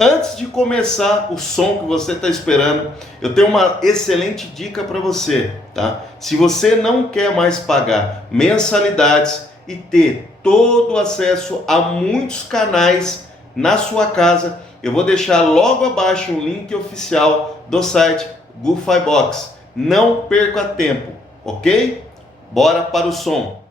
Antes de começar o som que você está esperando, eu tenho uma excelente dica para você, tá? Se você não quer mais pagar mensalidades e ter todo o acesso a muitos canais na sua casa, eu vou deixar logo abaixo um link oficial do site GoFiBox. Não perca tempo, ok? Bora para o som.